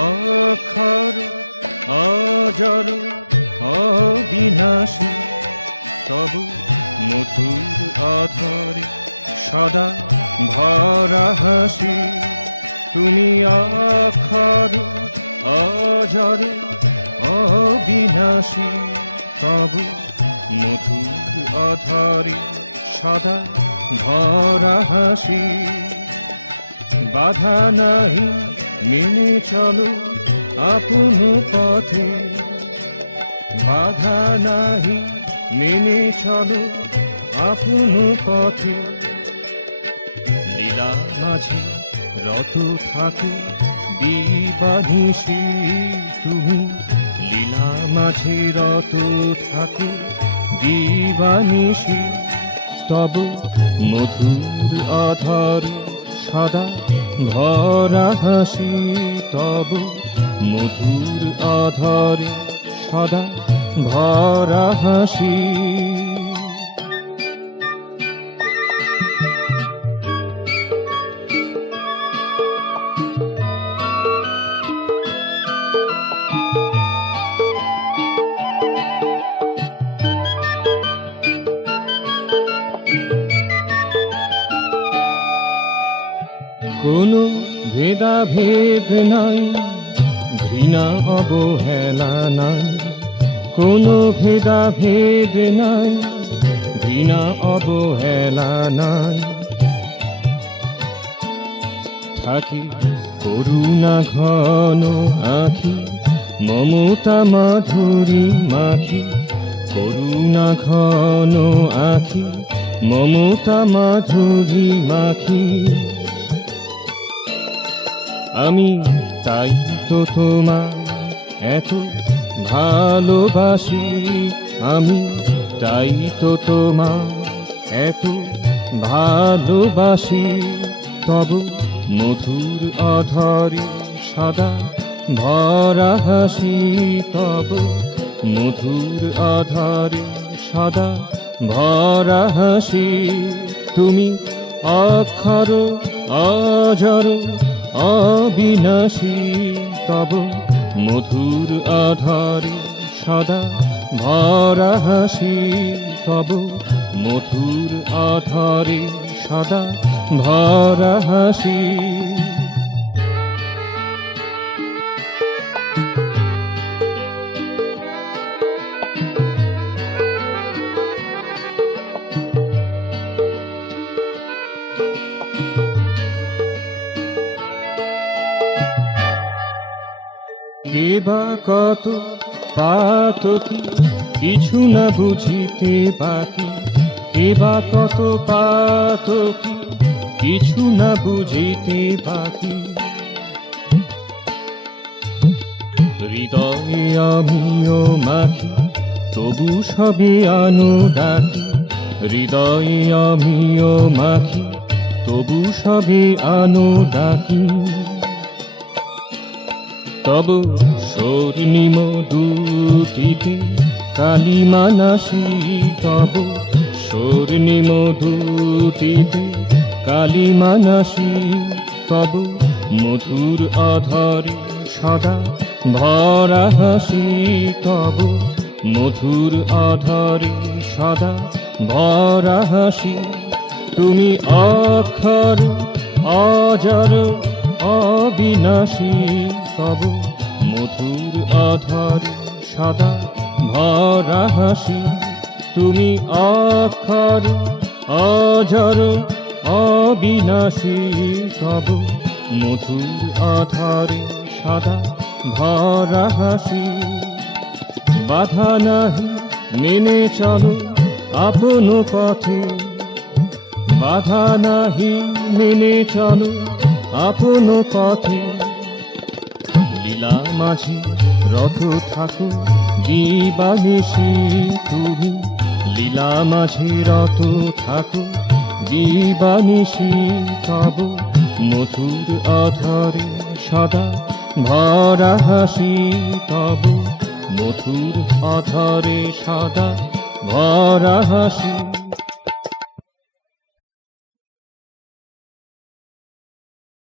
অক্ষর অজর অবিনাশী, তবু মধুর অধরে সদা ভরা হাসি। তুমি অক্ষর অজর অবিনাশী, তবু মধুর অধরে সদা ভরা হাসি। বাধা নাহি মেনে চলো আপন পথে, বাধা নাহি মেনে চলো আপন পথে। লীলা মাঝে রত থাকো দিবানিশি, তুমি লীলা মাঝে রত থাকো দিবানিশি, তব মধুর অধরে সদা ভরা হাসি। তব মধুর অধরে সদা ভরা হাসি। কোনো ভেদাভেদ নাই, ঘৃণা অবহেলা নাই। কোনো ভেদাভেদ নাই, ঘৃণা অবহেলা নাই। থাকে করুণা ঘন আঁখি, মমতা মাধুরী মাখি। করুণা ঘন আঁখি, মমতা মাধুরী মাখি। আমি তাই তো তোমায় এত ভালোবাসি, আমি তাই তো তোমায় এত ভালোবাসি। তব মধুর অধরে সদা ভরা হাসি, তব মধুর অধরে সদা ভরা হাসি। তুমি অক্ষর অজর অবিনাশী, তব মধুর অধরে সদা ভরা হাসি। তব মধুর অধরে সদা ভরা হাসি। কে বা কত পাতকি, কিছু না বুঝিতে বাকি। কে বা কত পাতকি, কিছু না বুঝিতে বাকি। হৃদয়ে আমিও মাখি, তবু সবে অনুরাগী। হৃদয়ে আমিও মাখি, তবু সবে অনুরাগী। তব স্বর্ণিম দুটিতে কালিমা নাসি, তব স্বর্ণিম দুটিতে কালিমা নাসি। তব মধুর অধরে সদা ভরা হাসি, তব মধুর অধরে সদা ভরা হাসি। তুমি অক্ষর অজর অবিনাশী, তব মধুর অধরে সদা ভরা হাসি। তুমি অক্ষর অজর অবিনাশী, তব মধুর অধরে সদা ভরা হাসি। বাধা নাহি মেনে চলো আপন পথে, বাধা নাহি মেনে চলো আপন পথে। লীলা মাঝে রত থাকো দিবানিশি, তুমি লীলা মাঝে রত থাকো দিবানিশি। তব মধুর অধরে সদা ভরা হাসি, তব মধুর অধরে সদা ভরা হাসি।